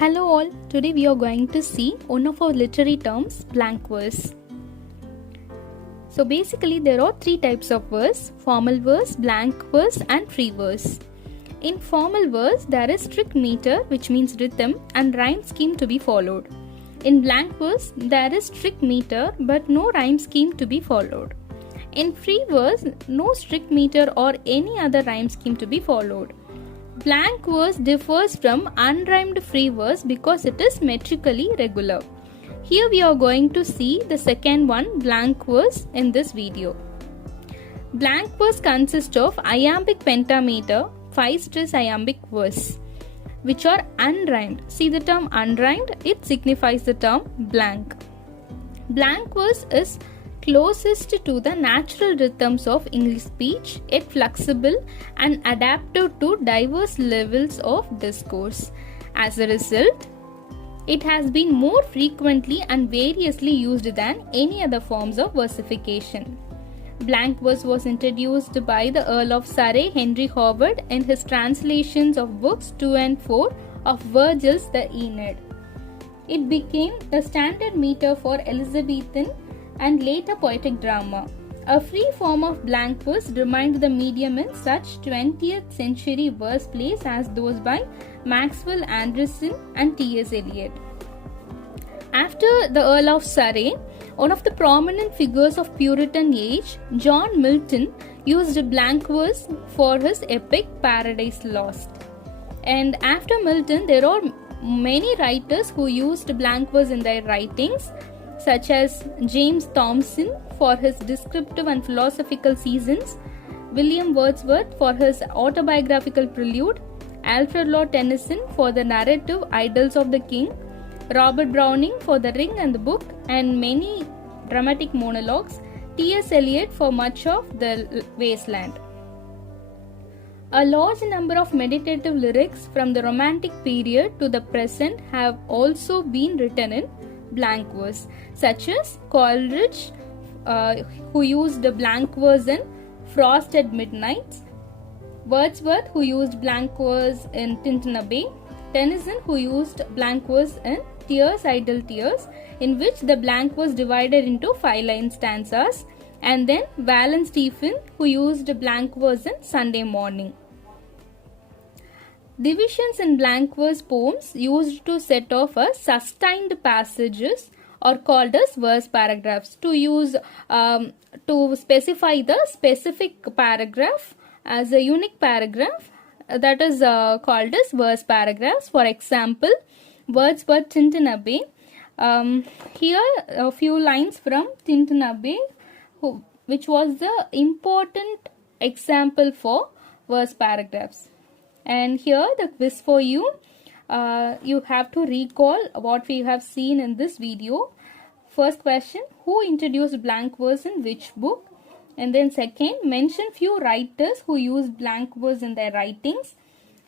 Hello all, today we are going to see one of our literary terms, blank verse. So basically there are three types of verse: formal verse, blank verse and free verse. In formal verse there is strict meter, which means rhythm, and rhyme scheme to be followed. In blank verse there is strict meter but no rhyme scheme to be followed. In free verse no strict meter or any other rhyme scheme to be followed. Blank verse differs from unrhymed free verse because it is metrically regular. Here we are going to see the second one, blank verse, in this video. Blank verse consists of iambic pentameter, 5-stress iambic verse, which are unrhymed. See the term unrhymed, it signifies the term blank. Blank verse is closest to the natural rhythms of English speech, yet flexible and adaptive to diverse levels of discourse. As a result, it has been more frequently and variously used than any other forms of versification. Blank verse was introduced by the Earl of Surrey, Henry Howard, in his translations of books 2 and 4 of Virgil's the Aeneid. It became the standard meter for Elizabethan and later poetic drama. A free form of blank verse remained the medium in such 20th century verse plays as those by Maxwell Anderson and T.S. Eliot. After the Earl of Surrey, one of the prominent figures of Puritan age, John Milton, used blank verse for his epic Paradise Lost. And after Milton, there are many writers who used blank verse in their writings, such as James Thomson for his descriptive and philosophical seasons, William Wordsworth for his autobiographical prelude, Alfred Lord Tennyson for the narrative Idylls of the King, Robert Browning for The Ring and the Book and many dramatic monologues, T.S. Eliot for much of The Wasteland. A large number of meditative lyrics from the Romantic period to the present have also been written in blank verse, such as Coleridge, who used blank verse in Frost at Midnight, Wordsworth, who used blank verse in Tintin Abbey, Tennyson, who used blank verse in Tears, Idle Tears, in which the blank was divided into 5-line stanzas, and then Wallace Stephen, who used blank verse in Sunday Morning. Divisions in blank verse poems used to set off a sustained passages are called as verse paragraphs. To specify the specific paragraph as a unique paragraph, that is called as verse paragraphs. For example, Wordsworth Tintin Abbey. Here a few lines from Tintin Abbey, which was the important example for verse paragraphs. And here the quiz for you. You have to recall what we have seen in this video. First question, who introduced blank verse in which book? And then second, mention few writers who used blank verse in their writings.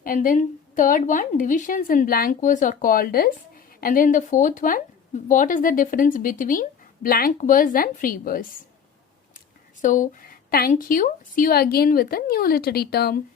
And then third one, divisions in blank verse are called as. And then the fourth one, what is the difference between blank verse and free verse? So thank you. See you again with a new literary term.